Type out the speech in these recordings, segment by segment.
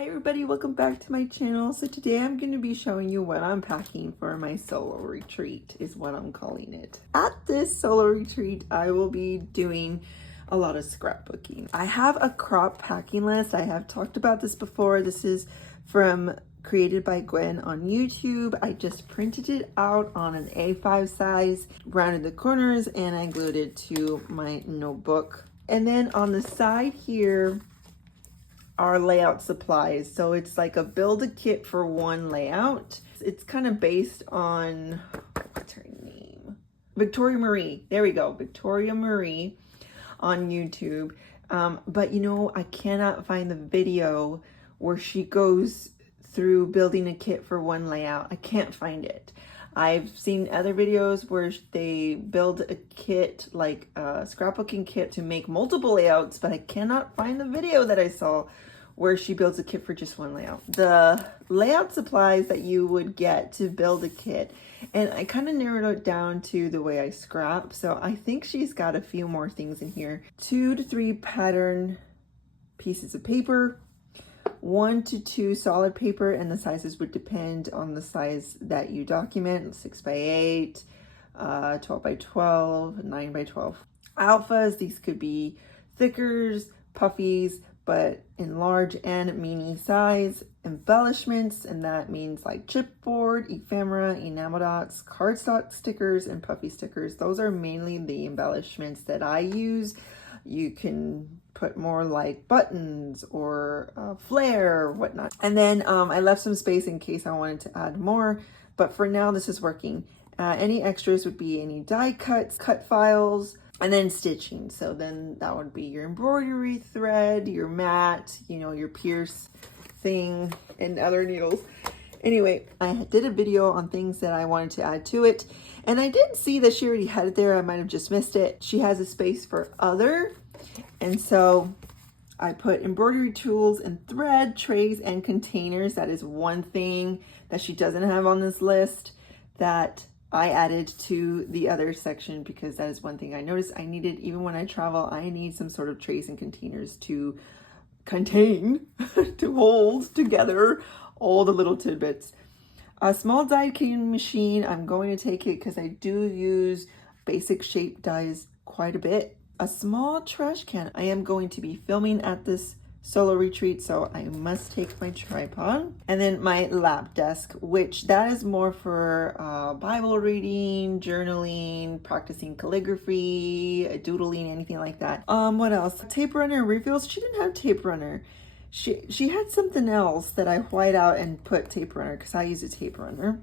Hi everybody, welcome back to my channel. So today I'm going to be showing you what I'm packing for my solo retreat, is what I'm calling it. At this solo retreat, I will be doing a lot of scrapbooking. I have a crop packing list. I have talked about this before. This is from Created by Gwen on YouTube. I just printed it out on an A5 size, rounded the corners, and I glued it to my notebook. And then on the side here, our layout supplies. So it's like a build a kit for one layout. It's kind of based on, what's her name? Victoria Marie. There we go. Victoria Marie on YouTube. But you know, I cannot find the video where she goes through building a kit for one layout. I can't find it. I've seen other videos where they build a kit, like a scrapbooking kit to make multiple layouts, but I cannot find the video that I saw where she builds a kit for just one layout. The layout supplies that you would get to build a kit, and I kind of narrowed it down to the way I scrap. So I think she's got a few more things in here. 2 to 3 pattern pieces of paper, 1 to 2 solid paper, and the sizes would depend on the size that you document. 6 by 8, 12 by 12, 9 by 12. Alphas, these could be thickers, puffies, but in large and mini size. Embellishments, and that means like chipboard, ephemera, enamel dots, cardstock stickers, and puffy stickers. Those are mainly the embellishments that I use. You can put more like buttons or flair or whatnot. And then I left some space in case I wanted to add more, but for now this is working. Any extras would be any die cuts, cut files, and then stitching. So then that would be your embroidery thread, your mat, you know, your pierce thing, and other needles. Anyway, I did a video on things that I wanted to add to it, and I did see that she already had it there. I might have just missed it. She has a space for other, and so I put embroidery tools and thread, trays, and containers. That is one thing that she doesn't have on this list that I added to the other section, because that is one thing I noticed I needed. Even when I travel, I need some sort of trays and containers to contain, to hold together all the little tidbits. A small die cutting machine, I'm going to take it because I do use basic shape dies quite a bit. A small trash can. I am going to be filming at this solo retreat, so I must take my tripod. And then my lap desk, which that is more for Bible reading, journaling, practicing calligraphy, doodling, anything like that. What else? Tape runner refills. She didn't have tape runner. She had something else that I white out and put tape runner, because I use a tape runner.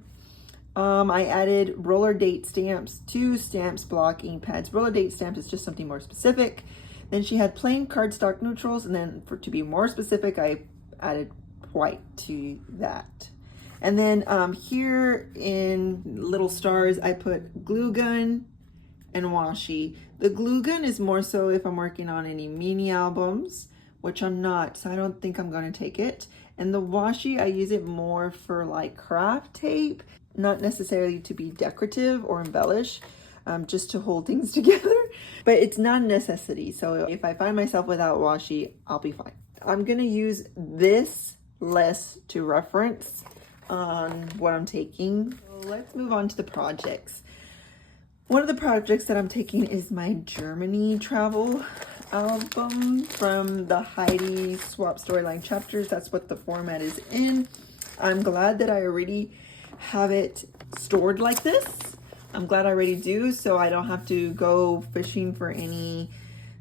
I added roller date stamps, 2 stamps, block, ink pads. Roller date stamps is just something more specific. Then she had plain cardstock neutrals, and then to be more specific, I added white to that. And then here in little stars, I put glue gun and washi. The glue gun is more so if I'm working on any mini albums, which I'm not, so I don't think I'm going to take it. And the washi, I use it more for like craft tape, not necessarily to be decorative or embellish. Just to hold things together, but it's not a necessity. So if I find myself without washi, I'll be fine. I'm gonna use this list to reference on what I'm taking. So let's move on to the projects. One of the projects that I'm taking is my Germany travel album from the Heidi Swap Storyline Chapters. That's what the format is in. I'm glad that I already have it stored like this. I'm glad I already do, so I don't have to go fishing for any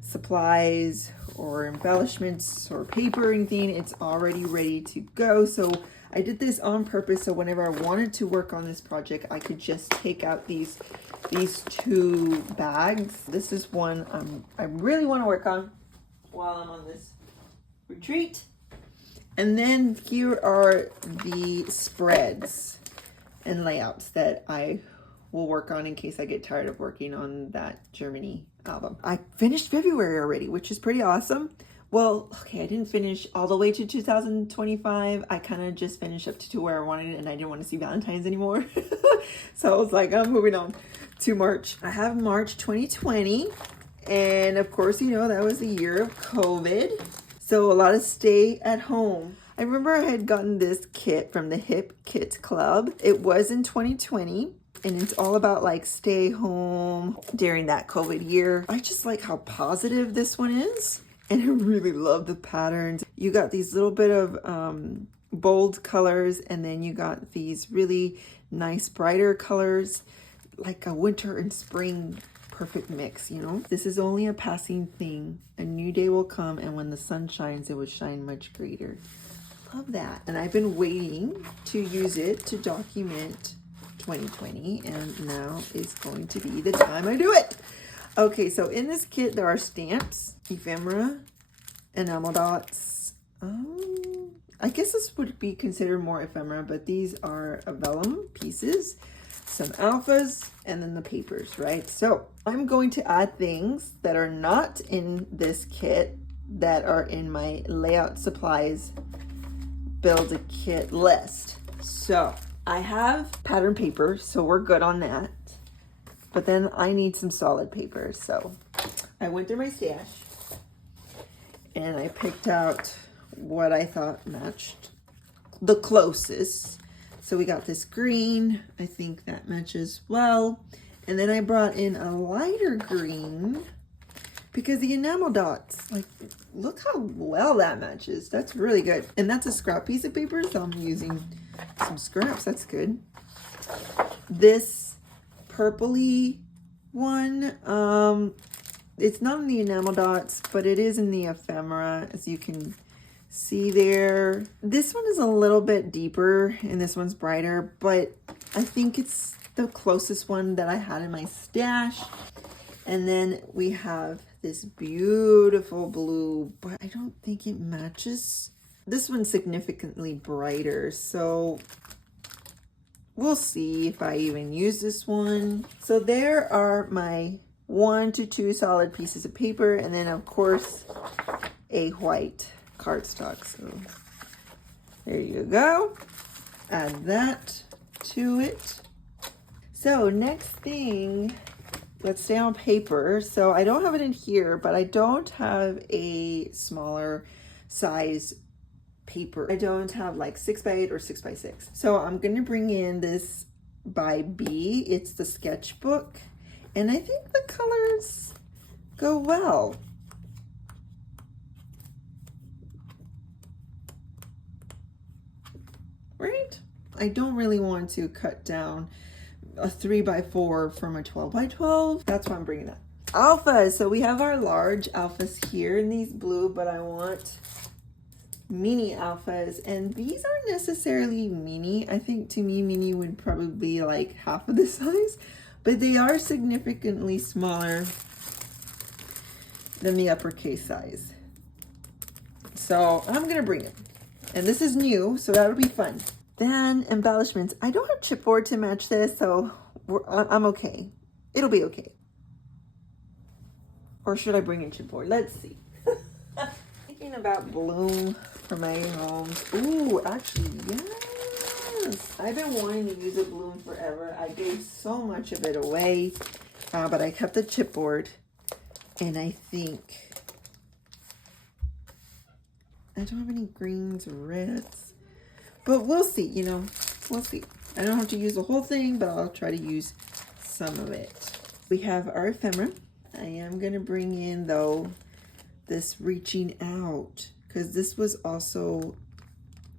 supplies or embellishments or paper or anything. It's already ready to go. So I did this on purpose, so whenever I wanted to work on this project, I could just take out these 2 bags. This is one I really want to work on while I'm on this retreat. And then here are the spreads and layouts that I will work on in case I get tired of working on that Germany album. I finished February already, which is pretty awesome. Well, okay, I didn't finish all the way to 2025. I kind of just finished up to where I wanted it, and I didn't want to see Valentine's anymore. So I was like, I'm moving on to March. I have March 2020, and of course, you know, that was the year of COVID. So a lot of stay at home. I remember I had gotten this kit from the Hip Kit Club. It was in 2020. And it's all about like stay home during that COVID year. I just like how positive this one is. And I really love the patterns. You got these little bit of bold colors, and then you got these really nice brighter colors, like a winter and spring perfect mix, you know? This is only a passing thing. A new day will come, and when the sun shines, it will shine much greater. Love that. And I've been waiting to use it to document 2020, and now is going to be the time I do it. Okay, so in this kit there are stamps, ephemera, enamel dots. I guess this would be considered more ephemera, but these are vellum pieces, some alphas, and then the papers, right? So I'm going to add things that are not in this kit that are in my layout supplies build a kit list. So I have pattern paper, so we're good on that. But then I need some solid paper. So I went through my stash and I picked out what I thought matched the closest. So we got this green. I think that matches well. And then I brought in a lighter green because the enamel dots, like, look how well that matches. That's really good. And that's a scrap piece of paper, so I'm using some scraps. That's good. This purpley one, it's not in the enamel dots, but it is in the ephemera, as you can see there. This one is a little bit deeper and this one's brighter, but I think it's the closest one that I had in my stash. And then we have this beautiful blue, but I don't think it matches. This one's significantly brighter, so we'll see if I even use this one. So there are my 1 to 2 solid pieces of paper, and then of course a white cardstock. So there you go. Add that to it. So next thing, let's stay on paper. So I don't have it in here, but I don't have a smaller size paper. I don't have like 6x8 or 6x6. So I'm gonna bring in this by B. It's the sketchbook, and I think the colors go well. Right? I don't really want to cut down a 3x4 from a 12x12. That's why I'm bringing that. Alphas. So we have our large alphas here in these blue, but I want mini alphas, and these aren't necessarily mini. I think to me mini would probably be like half of the size, but they are significantly smaller than the uppercase size. So I'm gonna bring it, and this is new, so that'll be fun. Then embellishments. I don't have chipboard to match this, so I'm okay. It'll be okay. Or should I bring in chipboard? Let's see. Thinking about bloom for my homes. Ooh, actually, yes. I've been wanting to use a bloom forever. I gave so much of it away, but I kept the chipboard, and I think I don't have any greens or reds, but we'll see, you know, we'll see. I don't have to use the whole thing, but I'll try to use some of it. We have our ephemera. I am going to bring in, though, this reaching out, because this was also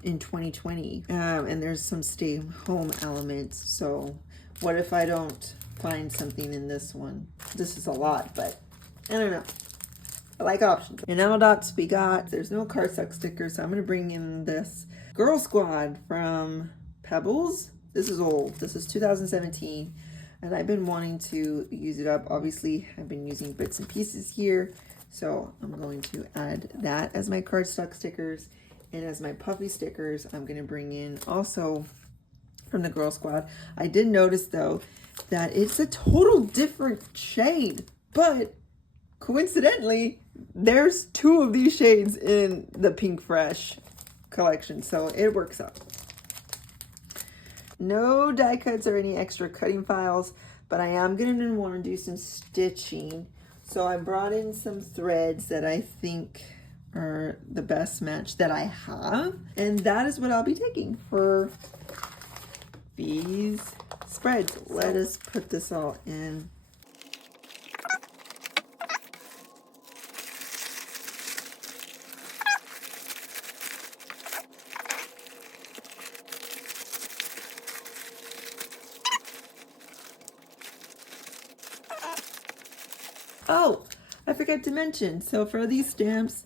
in 2020, and there's some stay home elements. So what if I don't find something in this one? This is a lot, but I don't know. I like options. Enamel dots we got. There's no cardstock stickers, so I'm going to bring in this Girl Squad from Pebbles. This is old. This is 2017, and I've been wanting to use it up. Obviously, I've been using bits and pieces here, so I'm going to add that as my cardstock stickers. And as my puffy stickers, I'm going to bring in also from the Girl Squad. I did notice, though, that it's a total different shade, but coincidentally, there's 2 of these shades in the Pink Fresh collection, so it works out. No die cuts or any extra cutting files, but I am going to want to do some stitching. So I brought in some threads that I think are the best match that I have. And that is what I'll be taking for these spreads. Let us put this all in. Oh, I forgot to mention, so for these stamps,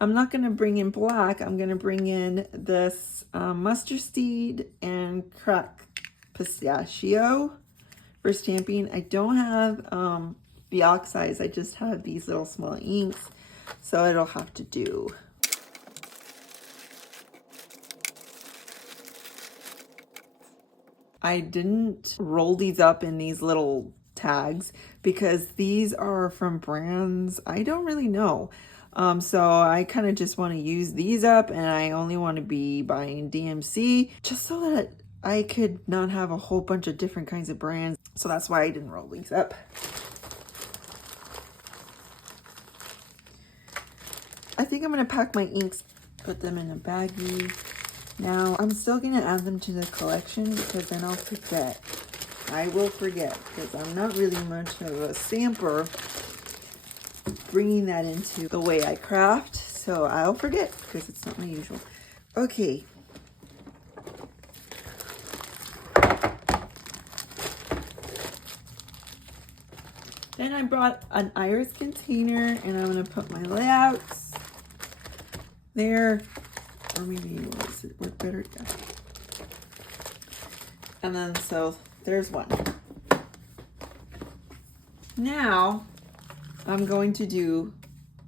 I'm not going to bring in black. I'm going to bring in this mustard seed and crack pistachio for stamping. I don't have the oxides. I just have these little small inks, so it'll have to do. I didn't roll these up in these little tags because these are from brands I don't really know. So I kind of just want to use these up, and I only want to be buying DMC just so that I could not have a whole bunch of different kinds of brands. So that's why I didn't roll these up. I think I'm going to pack my inks, put them in a baggie. Now, I'm still going to add them to the collection because then I'll forget. I will forget because I'm not really much of a stamper, bringing that into the way I craft. So I'll forget because it's not my usual. Okay. Then I brought an iris container and I'm going to put my layouts there. Or maybe does it work better? Yeah. And then so there's one. Now I'm going to do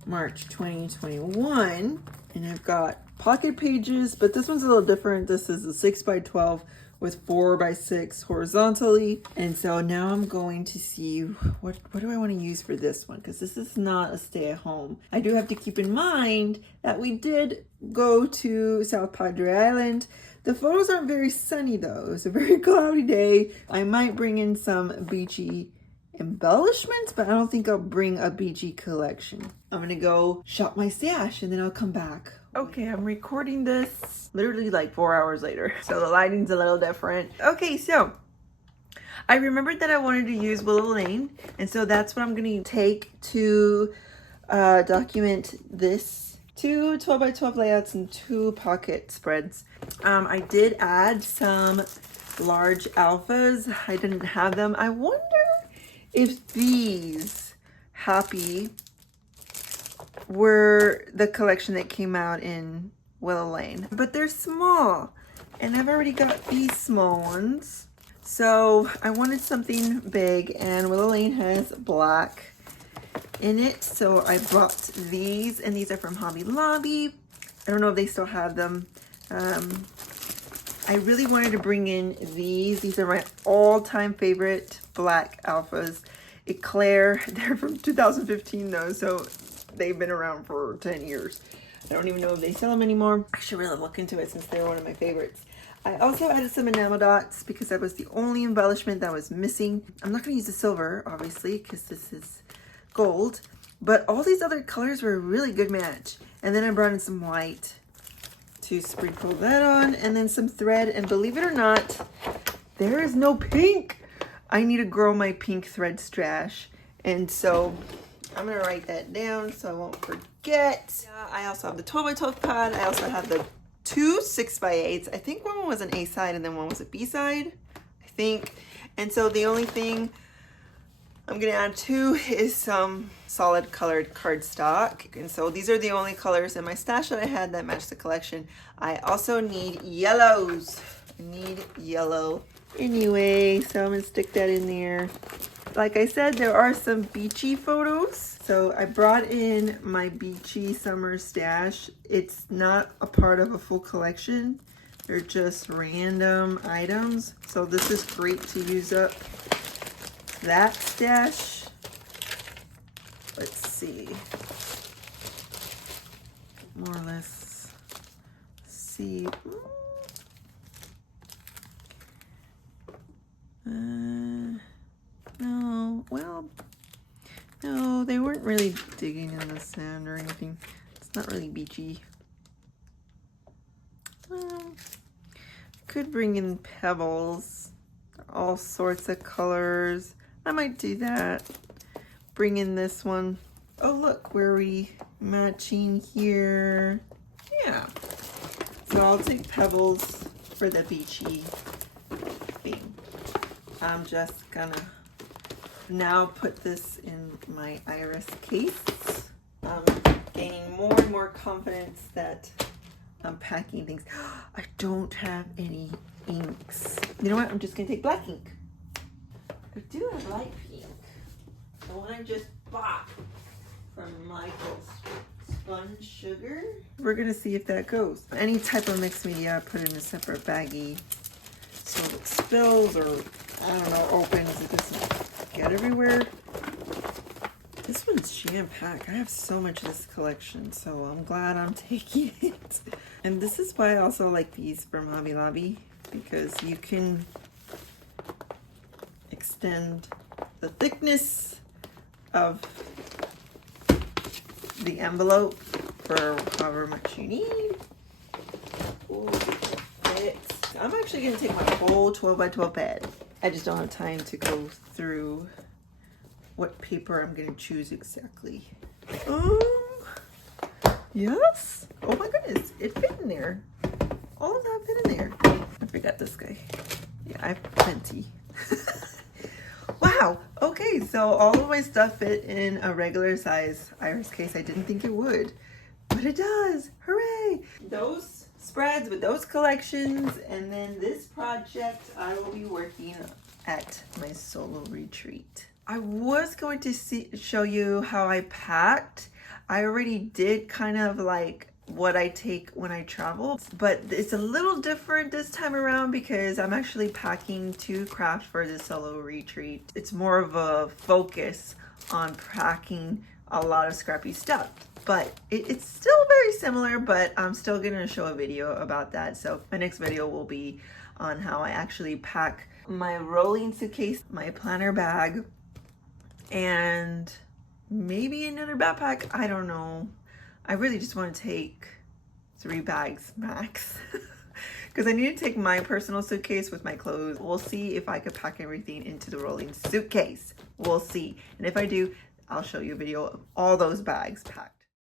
March 2021, and I've got pocket pages, but this one's a little different. This is a 6x12 with 4x6 horizontally. And so now I'm going to see what do I want to use for this one, because this is not a stay-at-home. I do have to keep in mind that we did go to South Padre Island. The photos aren't very sunny though. It's a very cloudy day. I might bring in some beachy embellishments, but I don't think I'll bring a beachy collection. I'm gonna go shop my stash and then I'll come back. Okay, I'm recording this literally like 4 hours later, so the lighting's a little different. Okay, so I remembered that I wanted to use Willow Lane, and so that's what I'm gonna take to document this. 2 12x12 layouts and 2 pocket spreads. I did add some large alphas. I didn't have them. I wonder if these Happy were the collection that came out in Willow Lane, but they're small and I've already got these small ones. So I wanted something big, and Willow Lane has black in it, so I brought these, and these are from Hobby Lobby. I don't know if they still have them. I really wanted to bring in these. These are my all-time favorite black alphas. Eclair, they're from 2015 though, so they've been around for 10 years. I don't even know if they sell them anymore. I should really look into it since they're one of my favorites. I also added some enamel dots because that was the only embellishment that was missing. I'm not going to use the silver, obviously, because this is gold, but all these other colors were a really good match. And then I brought in some white to sprinkle that on, and then some thread, and believe it or not, there is no pink. I need to grow my pink thread stash, and so I'm gonna write that down so I won't forget. I also have the 12x12 pad. I also have the 2 6x8s. I think one was an A side and then one was a B side, I think. And so the only thing I'm gonna add to is some solid colored cardstock. And so these are the only colors in my stash that I had that matched the collection. I also need yellows. I need yellow anyway, so I'm gonna stick that in there. Like I said, there are some beachy photos. So I brought in my beachy summer stash. It's not a part of a full collection. They're just random items. So this is great to use up that stash. Let's see. More or less. See. No, well, no, they weren't really digging in the sand or anything. It's Not really beachy. Could bring in pebbles, all sorts of colors. I might do that. Bring in this one. Oh, look, where we matching here. Yeah. So I'll take pebbles for the beachy thing. I'm just gonna now put this in my iris case. I'm gaining more and more confidence that I'm packing things. I don't have any inks. You know what? I'm just gonna take black ink. I do have light pink. The one I just bought from Michael's Sponge Sugar. We're gonna see if that goes. Any type of mixed media, I put in a separate baggie so if it spills or I don't know, opens, it doesn't get everywhere. This one's jam-packed. I have so much of this collection, so I'm glad I'm taking it. And this is why I also like these from Hobby Lobby, because you can extend the thickness of the envelope for however much you need. Ooh, it fits. I'm actually going to take my whole 12 by 12 pad. I just don't have time to go through what paper I'm going to choose exactly. Yes. Oh my goodness, it fit in there. All of that fit in there. I forgot this guy. Yeah, I have plenty. Wow. Okay, so all of my stuff fit in a regular size iris case. I didn't think it would, but it does. Hooray! Those spreads with those collections, and then this project I will be working at my solo retreat. I was going to show you how I packed. I already did kind of like what I take when I travel, but it's a little different this time around because I'm actually packing to craft for the solo retreat. It's more of a focus on packing a lot of scrappy stuff, but it's still very similar, but I'm still gonna show a video about that. So my next video will be on how I actually pack my rolling suitcase, my planner bag, and maybe another backpack. I don't know. I really just want to take 3 bags max because I need to take my personal suitcase with my clothes. We'll see if I could pack everything into the rolling suitcase. We'll see. And if I do, I'll show you a video of all those bags packed.